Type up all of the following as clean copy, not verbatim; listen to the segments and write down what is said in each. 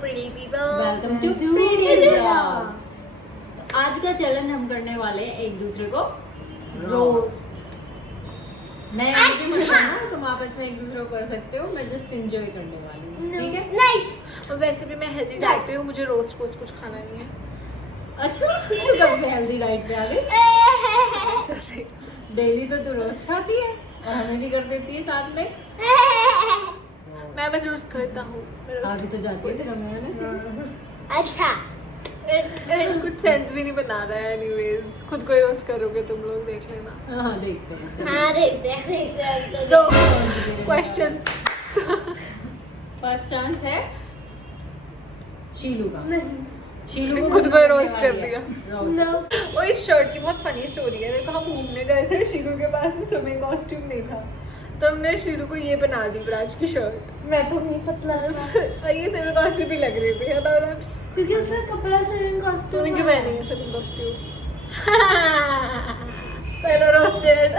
pretty people. Welcome to pretty vlogs. आज का challenge हम करने वाले हैं एक दूसरे को रोस्ट। मैं आगे मुझे करना, तुम आपस में एक दूसरे को कर सकते हो। मैं जस्ट एंजॉय करने वाली हूँ, ठीक है? नहीं, और वैसे भी मैं हेल्दी डाइट पे हूँ, मुझे रोस्ट वोस्ट कुछ खाना नहीं है। अच्छा, तू कब से हेल्दी डाइट पे आ गई? डेली तो तू रोस्ट खाती है और हमें भी कर देती है साथ में। मैं बस रोस्ट करता हूँ। आगे तो जाती है। अच्छा, कुछ सेंस भी नहीं बना रहा है। एनीवेज, खुद को ही रोस्ट करोगे तुम लोग, देख लेना। हाँ, देखते हैं। चलो। हाँ, देखते हैं। तो क्वेश्चन फर्स्ट चांस है शीलू का। शीलू खुद को ही रोस्ट कर दिया। रोस्ट। और इस शर्ट की बहुत फनी स्टोरी है। देखो, हम घूमने गए थे, शीलू के पास में स्विमिंग कॉस्ट्यूम नहीं था, तो हमने शीलू को ये बना दी ब्राज की शर्ट। मैं तो नहीं पतला सा और ये स्विमिंग कॉस्ट्यूम भी लग रही थी, है ना ब्राज? क्योंकि उसका कपड़ा स्विमिंग तूने कॉस्ट्यूम क्यों पहनी है स्विमिंग कॉस्ट्यूम? पहले रोस्टेड।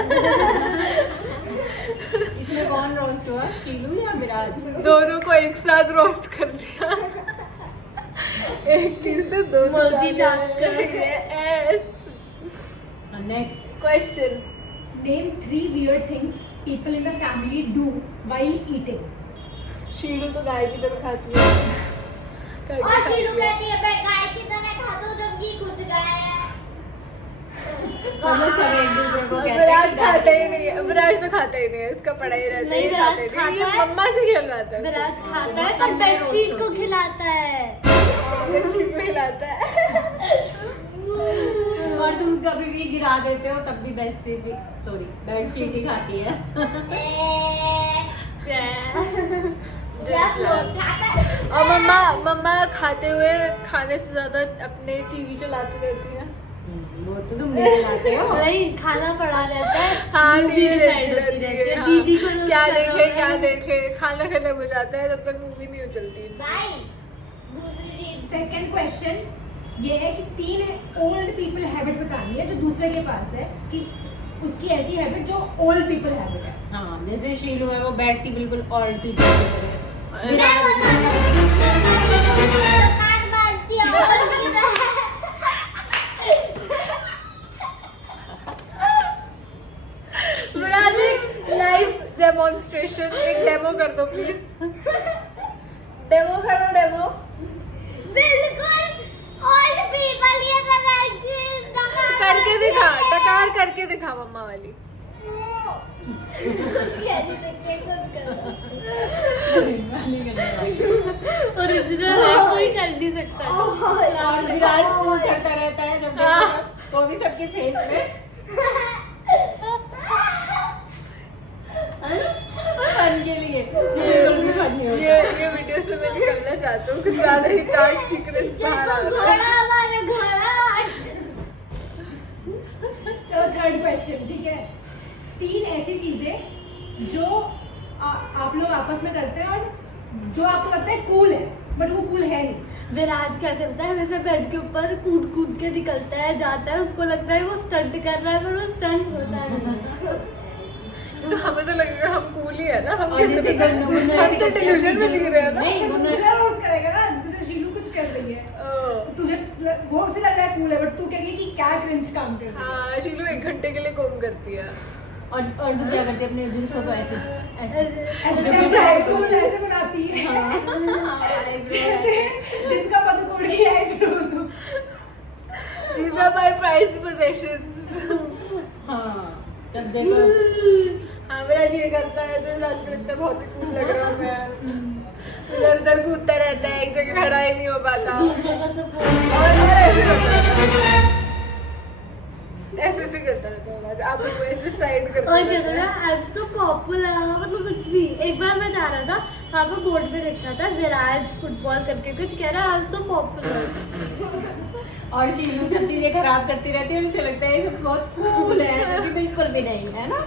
इसमें कौन रोस्ट हुआ, शीलू या विराज? दोनों को एक साथ रोस्ट कर दिया। एक तीर से दो Multitasker. Next question. Name 3 weird things people in the family do while eating. शीलू तो गाय की तरह खाती है। और शीलू कहती है मैं गाय की तरह खाता हूँ जबकि खुद गाय है। सब एक दूसरे को कहते हैं विराज कि खाता ही नहीं है। विराज तो खाता ही नहीं है, इसका पढ़ाई रहता है। नहीं, ये विराज खाता ही नहीं। खाता ये है। मम्मा से खिलवाता है। विराज खाता है पर बेडशीट को खिलाता है। बेडशीट को हिलाता है। और तुम कभी भी गिरा देते हो तब भी बेडशीट ही खाती है। और मम्मा खाते हुए खाने से ज्यादा अपने टीवी चलाती रहती है। वो तो तुम नहीं लाते हो। नहीं, खाना पड़ा रहता है। हाँ, movie टीवी decide देखती होती रहती है। हाँ। दीदी को जो क्या करना देखे होगा। क्या देखे, खाना खत्म हो जाता है तब तक मूवी नहीं चलती। भाई दूसरी चीज सेकंड क्वेश्चन ये है कि 3 ओल्ड पीपल हैबिट बतानी है जो दूसरे के पास है, कि उसकी ऐसी हैबिट जो ओल्ड पीपल हैबिट है। हाँ, जैसे शीलू है वो बैठती बिल्कुल ओल्ड पीपल की तरह। मैं दुकान मारती हूँ। विराज, एक लाइव डेमोन्स्ट्रेशन, एक डेमो कर दो प्लीज। डेमो करो, डेमो। बिल्कुल ओल्ड पीपल ये तरह की करके दिखा, टकार करके दिखा मम्मा वाली। कुछ कह नहीं सकते, खुद करो। ओरिजिनल है, कोई कर नहीं सकता। और विराज वो करता रहता है जब देखो वो भी सबके फेस में फन के लिए बिल्कुल भी फन नहीं होता। ये वीडियो से मैं निकलना चाहता हूँ, कुछ ज्यादा ही डार्क सीक्रेट्स बाहर आ रहा है। घोड़ा हमारा घोड़ा। तो थर्ड क्वेश्चन, ठीक है? 3 ऐसी चीजें जो आप लोग आपस में करते हैं और जो आपको लगता है कूल है बट वो कूल है नहीं। विराज क्या करता है, हमेशा बेड के ऊपर कूद कूद के निकलता है, जाता है, उसको लगता है वो स्टंट कर रहा है पर वो स्टंट होता नहीं है। हमें तो लगेगा हम कूल ही है ना। हम और जैसे गुन्नू हम तो डिल्यूजन में जी रहे हैं ना। नहीं, गुन्नू दूसरा रोज करेगा ना, जैसे शीलू कुछ कर रही है तो तुझे वो से लग रहा है कूल है बट तू कहेगी कि क्या क्रिंज काम कर रही है। हाँ, शीलू 1 घंटे के लिए कॉम करती है। और तू क्या करती है अपने जुल्फों को ऐसे ऐसे करता है, कूल ऐसे बनाती है जैसे दीपिका पादुकोण की eyebrows. These are my prized possessions. हाँ, तब देखो हाँ, विराज ये करता है जो विराज को लगता है बहुत ही कूल लग रहा हूँ मैं। इधर उधर कूदता रहता है, एक जगह खड़ा ही नहीं हो पाता। दूसरे का सपोर्ट। और ऐसे करता है, ऐसे करता रहता है विराज। आप लोग ऐसे साइड करते और क्या करना, आई एम सो पॉपुलर, मतलब कुछ भी। एक बार मैं जा रहा था, वहाँ पे बोर्ड पे लिखा था विराज फुटबॉल करके कुछ कह रहा, आई एम सो पॉपुलर। और शीलू सब चीजें खराब करती रहती है और उसे लगता है ये सब बहुत कूल है, जैसे बिल्कुल भी नहीं है ना।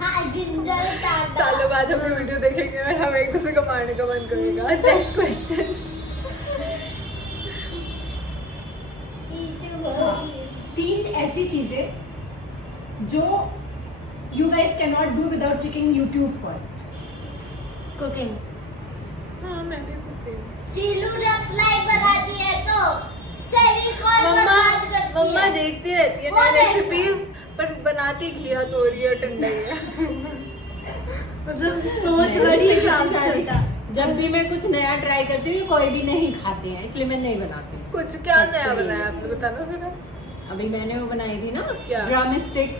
हाँ जिंजर टाटा। सालों बाद हम वीडियो देखेंगे और हम एक दूसरे को मारने का मन करेगा। Next question. 3 ऐसी चीजें जो you guys cannot do without checking YouTube first. Cooking. हाँ, मैं भी cooking। शीलू जब फेविकॉल मम्मा बर्बाद करती मम्मा है। देखती रहती है वो नई देखो। रेसिपीज, पर बनाती घिया तोरी और टंडई है। मतलब सोच बड़ी काम चलता। जब भी मैं कुछ नया ट्राई करती हूँ कोई भी नहीं खाते हैं, इसलिए मैं नहीं बनाती। कुछ क्या सच नया में। बनाया आपने, बताना जरा। अभी मैंने वो बनाई थी ना, क्या? Drum stick.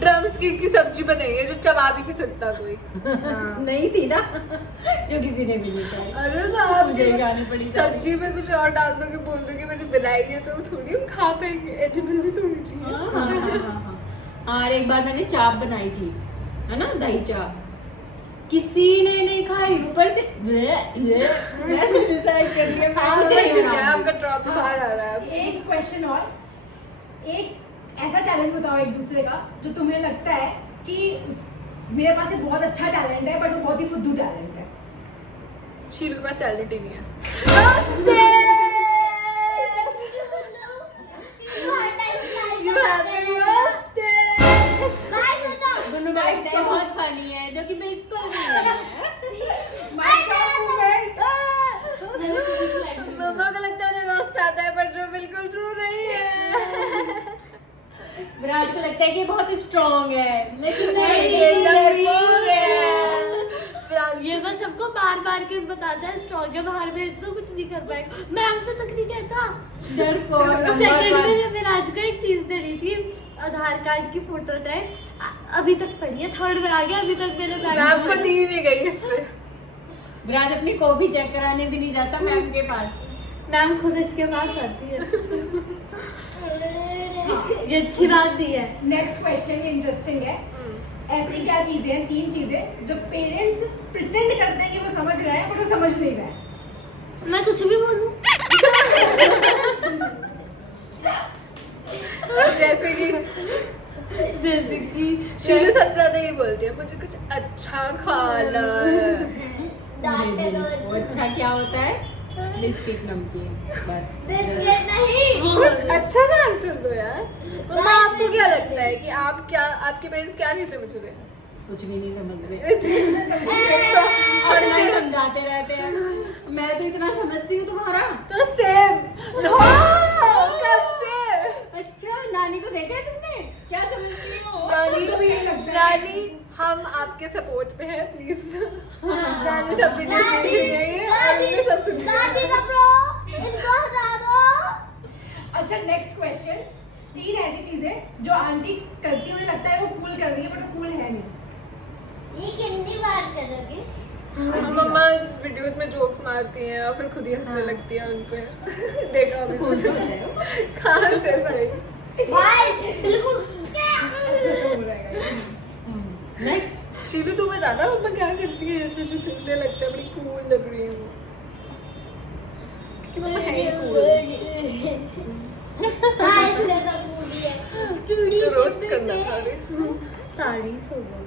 ड्रम स्टिक की सब्जी बनाई है जो चबा भी नहीं सकता कोई। नहीं थी ना, जो किसी ने भी नहीं खाई। अरे तो आप मुझे खानी पड़ी सारी। सब्जी में कुछ और डाल दोगे, बोल दोगे मैंने बनाई है, तो थोड़ी हम खा पाएंगे, एलिजिबल भी तो होनी चाहिए। हाँ, और एक बार मैंने चाप बनाई थी, है ना, दही चाप। किसी ने नहीं खाई, ऊपर से मैंने डिसाइड कर लिया मैं कुछ नहीं बनाऊंगी। आपका ट्रॉफी बाहर आ रहा है। एक क्वेश्चन और, एक ऐसा टैलेंट बताओ एक दूसरे का जो तुम्हें लगता है कि मेरे पास एक बहुत अच्छा टैलेंट है बट वो बहुत ही फुद्दू टैलेंट है। शीलू के पास टैलेंट ही नहीं है। You have been roasted. दोनों का एक टाइम बहुत फनी है, जो कि बिल्कुल नहीं है। मम्मा को लगता है रोस्ट आता है, पर जो बिल्कुल ट्रू नहीं है। विराट को लगता है कि बहुत स्ट्रॉन्ग है, लेकिन नहीं, ये एकदम weak weak है। है। ये बस सबको बार बार के बताता है स्ट्रॉन्ग है, बाहर भेज तो कुछ नहीं कर पाएगा। मैं हमसे तक नहीं कहता। डरपोक नंबर सेकंड 1। में विराज को एक चीज दे रही थी, आधार कार्ड की फोटो टैग, अभी तक पड़ी है, थर्ड में आ गया, अभी तक मेरे बैग मैं आपको दी नहीं गई इससे। विराट अपनी कॉपी चेक कराने भी नहीं जाता मैम के पास। मैम खुद इसके पास आती है। ये अच्छी बात नहीं है। नेक्स्ट क्वेश्चन ये इंटरेस्टिंग है। ऐसी क्या चीजें हैं, 3 चीजें जो पेरेंट्स प्रिटेंड करते हैं कि वो समझ रहे हैं बट वो समझ नहीं रहे। मैं कुछ भी बोलूं। जैसे कि शीलू सबसे ज्यादा ये बोलती है, मुझे कुछ अच्छा खाना है। डांटे दो। वो अच्छा क्या होता है? बिस्किट नमकीन, बस। बिस्किट नहीं। कुछ अच्छा सा आंसर दो यार। मम्मा आपको क्या लगता है कि आप क्या, आपके पेरेंट्स क्या नहीं समझ रहे? कुछ भी नहीं समझ रहे और मैं समझाते रहते हैं। मैं तो इतना समझती हूँ तुम्हारा। तो सेम। कब से? अच्छा, नानी को देखा है तुमने? क्या समझती हो? नानी हम आपके सपोर्ट पे हैं, प्लीज। नानी सब वीडियो देख रही है और उन्हें सब सुन दादी का प्रो, इनको हटा दो। अच्छा, नेक्स्ट क्वेश्चन। 3 ऐसी चीजें जो आंटी करती है, उन्हें लगता है वो कूल कर रही है बट वो कूल है नहीं। ये कितनी बार करोगे? मम्मा वीडियोस में जोक्स मारती हैं और फिर खुद ही हंसने लगती है उन पे। देखा अभी कौन सा होता है? कहाँ से भाई? भाई बिल्कुल। नेक्स्ट। शीलू तू बताना मम्मा क्या करती है ऐसे जो तुमने लगता है बड़ी कूल लग रही है वो? क्योंकि मम्मा है ही कूल। भाई से तो पूरी है। तो रोस्ट करना सारे। तारीफ हो गई।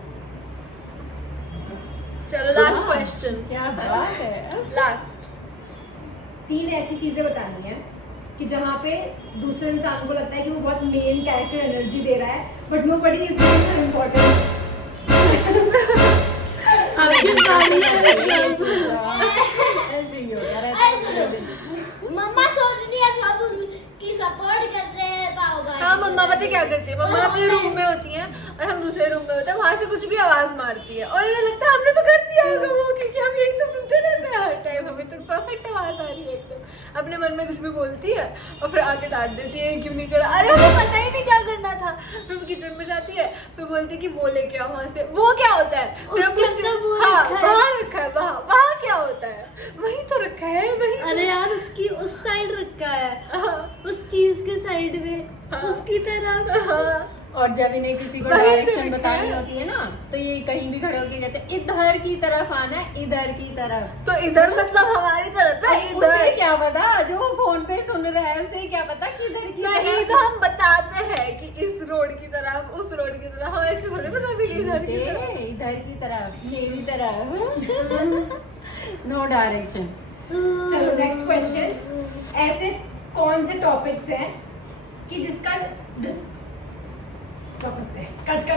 चलो लास्ट क्वेश्चन। क्या बात है। लास्ट। 3 ऐसी चीजें बतानी है कि जहाँ पे दूसरे इंसान को लगता है कि वो बहुत मेन कैरेक्टर एनर्जी दे रहा है but nobody is giving importance. आपकी तारीफ ऐसे ही होता ऐसे रहता तो मम्मा सोचती है सब उनकी सपोर्ट कर रहे हैं पाव भाई। हाँ मम्मा पता है क्या करती है? मम्मा अपने रूम में होती है और हम दूसरे रूम में होते हैं, वहां से कुछ भी आवाज मारती है और इन्हें लगता है हमने तो कर दिया होगा वो, क्योंकि हम यही तो सुनते रहते हैं हर टाइम, हमें तो परफेक्ट आवाज आ रही है एकदम। अपने मन में कुछ भी बोलती है और फिर आके डांट देती है, क्यों नहीं करा? अरे हमें पता ही नहीं क्या करना था। फिर वो किचन में जाती है, फिर बोलती है कि वो लेके आओ वहां से। वो क्या होता है? फिर हम उसके पूछते हैं, अंदर वो हाँ रखा है। वहाँ रखा है, वहाँ क्या होता है? वही तो रखा है, वही। अरे यार, उसकी उस साइड रखा है, हाँ, उस चीज के साइड में, हाँ। उसकी तरफ। हाँ। और जब इन्हें किसी को वही तो डायरेक्शन लिखा बतानी है। होती है ना, तो ये कहीं भी खड़े होके कहते हैं इधर की तरफ आना है, इधर की तरफ। तो इधर मतलब हमारी तरफ है, उसे इधर क्या पता, जो वो फोन पे सुन रहा है उसे क्या पता किधर की नहीं। तरफ। तो हम बताते हैं कि इस रोड की तरफ, उस रोड की तरफ, हम ऐसे थोड़े बताते कि इधर की तरफ। इधर की तरफ, मेरी तरफ। No direction. चलो नेक्स्ट क्वेश्चन। ऐसे कौन से टॉपिक्स हैं कि जिसका कट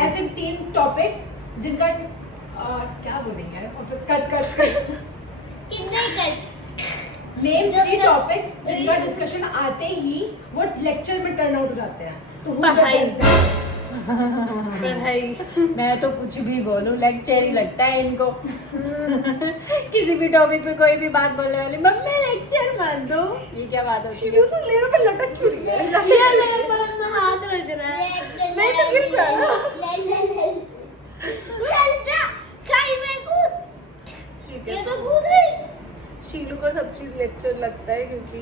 ऐसे 3 टॉपिक जिनका क्या बोलेंगे यार, वापस कट कितने कट? नेम जब- 3 जब- टॉपिक्स जिनका डिस्कशन आते ही वो लेक्चर में टर्न आउट हो जाते हैं। तो who the पढ़ाई। best है? पढ़ाई। मैं तो कुछ भी बोलूं लेक्चर ही लगता है इनको। किसी भी टॉपिक पे कोई भी बात बोलने वाली, मम्मी लेक्चर मत दो, ये क्या बात होती शीलू है? तो लेरो पे लटक क्यों रही है? ये मेरे पर अपना हाथ रख रहा है। नहीं तो गिर जाना। चल जा खाई में कूद ठीक ये है, तो कूद रही शीलू को सब चीज लेक्चर लगता है क्योंकि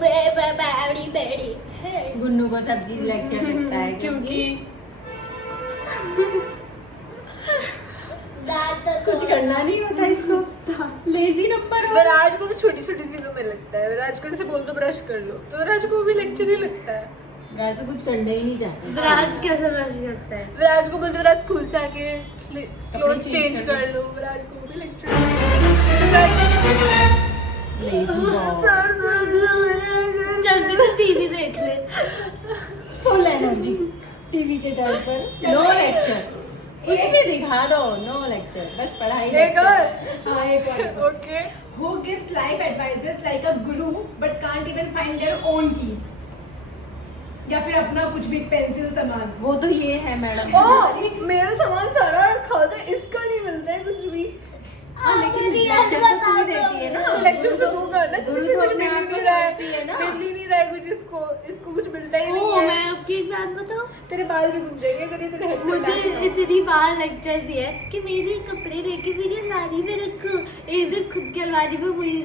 बैड़ी बैड़ी गुन्नू को सब चीज लेक्चर लगता है क्योंकि कुछ करना नहीं होता इसको, लेजी नंबर। विराज को तो छोटी छोटी चीजों में लगता है। विराज को जैसे बोल दो ब्रश कर लो तो विराज को भी लेक्चर ही लगता है। मैं तो कुछ करना ही नहीं चाहती। विराज कैसे रश करता है? विराज को बोल दो विराज स्कूल से आके क्लोथ change चेंज कर कर लो, विराज को भी लेक्चर। लेजी बॉय, चल भी टीवी देख ले। फुल एनर्जी टीवी के टाइम पर। नो लेक्चर, कुछ भी दिखा दो, नो लेक्चर, बस पढ़ाई। एक और हाँ, एक और। Okay Who gives life advices like a guru but can't even find their own keys? या फिर अपना कुछ भी पेंसिल सामान। वो तो ये है मैडम। ओ मेरा सामान सारा रखा होता है, इसका नहीं मिलता है कुछ भी। लेकिन लेक्चर तो तू ही देती है ना। तो लेक्चर तो दूंगा ना, गुरु तुझसे तो कुछ अपने मिल ही आप को नहीं रहा जानती है है ना। मिल ही नहीं रहा है कुछ इसको, इसको कुछ मिलता ही नहीं ओ, है। मैं आपकी एक बात बताऊं? तेरे बाल भी घूम जाएंगे अगर ये तेरे हेड से मुझे lash ना हो। इतनी बार लेक्चर दिया है कि मेरे कपड़े लेके मेरी अलमारी में रखो। एक दिन खुद की अलमारी में वही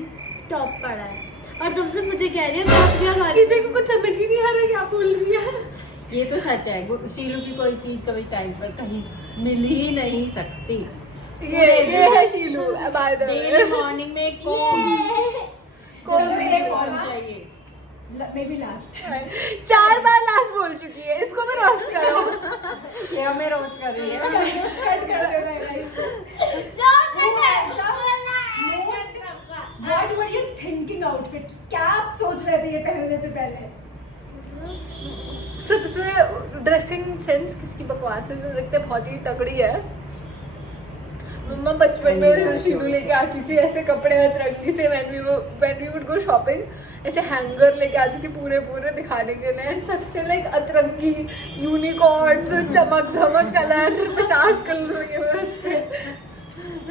टॉप पड़ा है और तब से मुझे कह रही है मैं अपनी अलमारी किसी को कुछ समझ ही नहीं आ रहा क्या बोल रही है। ये तो सच है, शीलू की कोई चीज कभी टाइम पर कहीं मिल ही नहीं सकती। ये है Sheelu by the daily way. Morning में कॉम कॉम में में कॉम चाहिए। May be last. 4 बार लास्ट बोल चुकी है, इसको भी रोस्ट करो। ये हमें रोज कर रही है। कट कर देना है इसको। जो करना What were you thinking outfit? क्या आप सोच रहे थे ये पहनने से पहले? सबसे ड्रेसिंग सेंस किसकी बकवास है जो लगता है बहुत ही तगड़ी है। मम्मा बचपन में शीलू लेके आती थी ऐसे कपड़े अतरंगी से when we would go shopping, ऐसे हैंगर लेके आती थी पूरे पूरे दिखाने के लिए एंड सबसे लाइक अतरंगी यूनिकॉर्न्स चमक धमक कलर 50 कलर के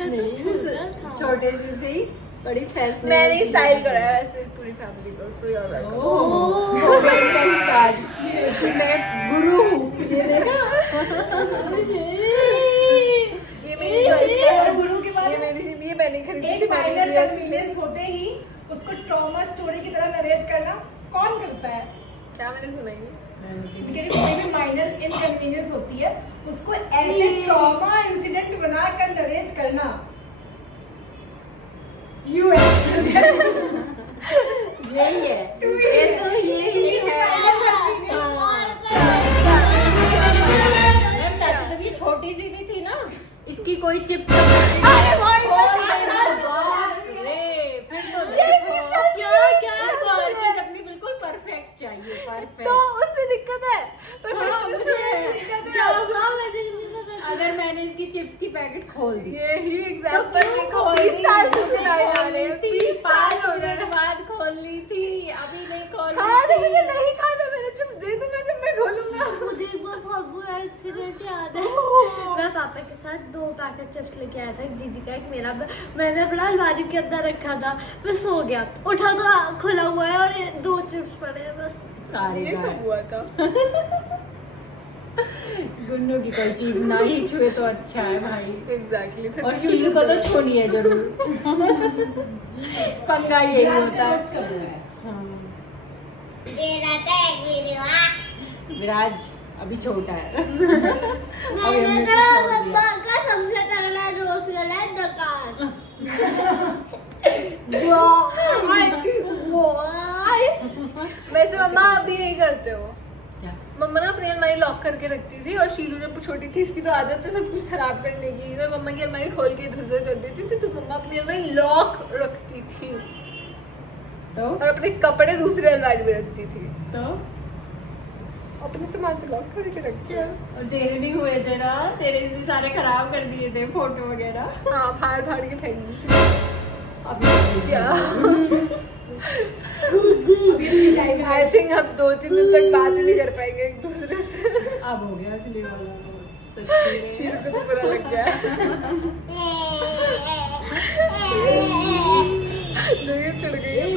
नहीं, छोटे से ही बड़ी फैशन। मैंने ही स्टाइल कराया वैसे इस पूरी फैमिली को, सो यू आर वेलकम। गुरु हूँ, ये देखा? ये मेरी choice है। और गुरु के बाद ये मैंने खरीदी थी, एक मैंने माइनर लिया थी। कन्वीनियंस होते ही उसको ट्रॉमा स्टोरी की तरह नरेट करना कौन करता है? क्या मैंने सुना ही नहीं। कोई भी माइनर इनकन्वीनियंस होती है उसको ऐसे ट्रॉमा इंसिडेंट बनाकर नरेट करना। यू यही है, ये तो यही है। मैं बताती हूँ, जब ये छोटी सी भी थी ना, इसकी कोई चिप्स अरे भाई, फिर तो देखो क्या इसको हर चीज अपनी बिल्कुल परफेक्ट चाहिए, परफेक्ट। तो उसमें दिक्कत है पर हाँ, मुझे दिक्कत क्या है। होगा मुझे नहीं पता। अगर मैंने इसकी चिप्स की पैकेट खोल दी यही तो एग्जांपल क्यों देखो, खोल 20 दी? साल से मुझे सुनाई जा खोल रही ली है, थी, 20 5 साल हो गए। मिनट बाद खोल ली थी, अभी नहीं खोल हाँ तो ली मुझे थी। नहीं खाना, मैंने चिप्स दे दूंगा जब मैं खोलूंगा। मुझे एक बार बहुत बुरा एक्सीडेंट याद है। मैं पापा के साथ 2 पैकेट चिप्स लेके आया था, एक दीदी का एक मेरा। मैंने अपना अलमारी के अंदर रखा था, मैं सो गया, उठा तो खुला हुआ है और 2 चिप्स पड़े हैं बस। सारी ये बात कब हुआ था? गुन्नू की कोई चीज ना ही छुए तो अच्छा है भाई। एग्जैक्टली। और शीलू को तो छोनी है जरूर। पंगा यही होता है। हाँ। मेरा तो एक वीडियो विराज अभी छोटा है। मैंने तो मम्मा का सबसे तगड़ा रोज गला दुकान वैसे मम्मा आप भी यही करते हो। क्या? मम्मा ना अपनी अलमारी लॉक करके रखती थी और शीलू जब छोटी थी इसकी तो आदत है सब कुछ खराब करने की, तो मम्मा की अलमारी खोल के इधर उधर कर देती थी, तो मम्मा अपनी अलमारी लॉक रखती थी तो और अपने कपड़े दूसरी अलमारी में रखती थी। तो अपने सामान से लॉक करके रखती है। और तेरे नहीं हुए थे ना, तेरे इतने सारे खराब कर दिए थे फोटो वगैरह। हाँ फाड़ फाड़ के फेंक दी थी। अभी क्या? लाइफ आई थिंक अब 2-3 दिन तक बात ही नहीं कर पाएंगे एक दूसरे से। अब हो गया असली वाला शीर को तो बुरा लग गया। नहीं चिढ़ गई है तो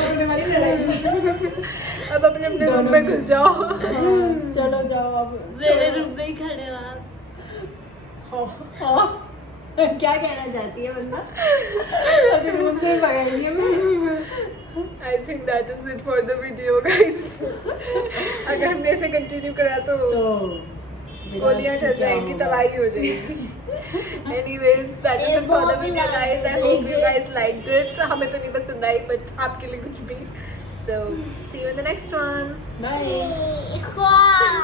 होने वाली लड़ाई। अब अपने अपने रूम में घुस जाओ। चलो जाओ अब। मेरे रूम में ही खड़े रहा। क्या कहना चाहती है बंदा? अभी रूम से ही भगाएंगे मैं। I think that is it for the video, guys. अगर हमने ऐसे कंटिन्यू करा तो गोलियां चल जाएंगी, तबाही हो जाएगी। Anyways, that is it for the video, guys. I hope you guys liked it. हमें तो नहीं पसंद आई, but आपके लिए कुछ भी. So, see you in the next one. Bye. Bye.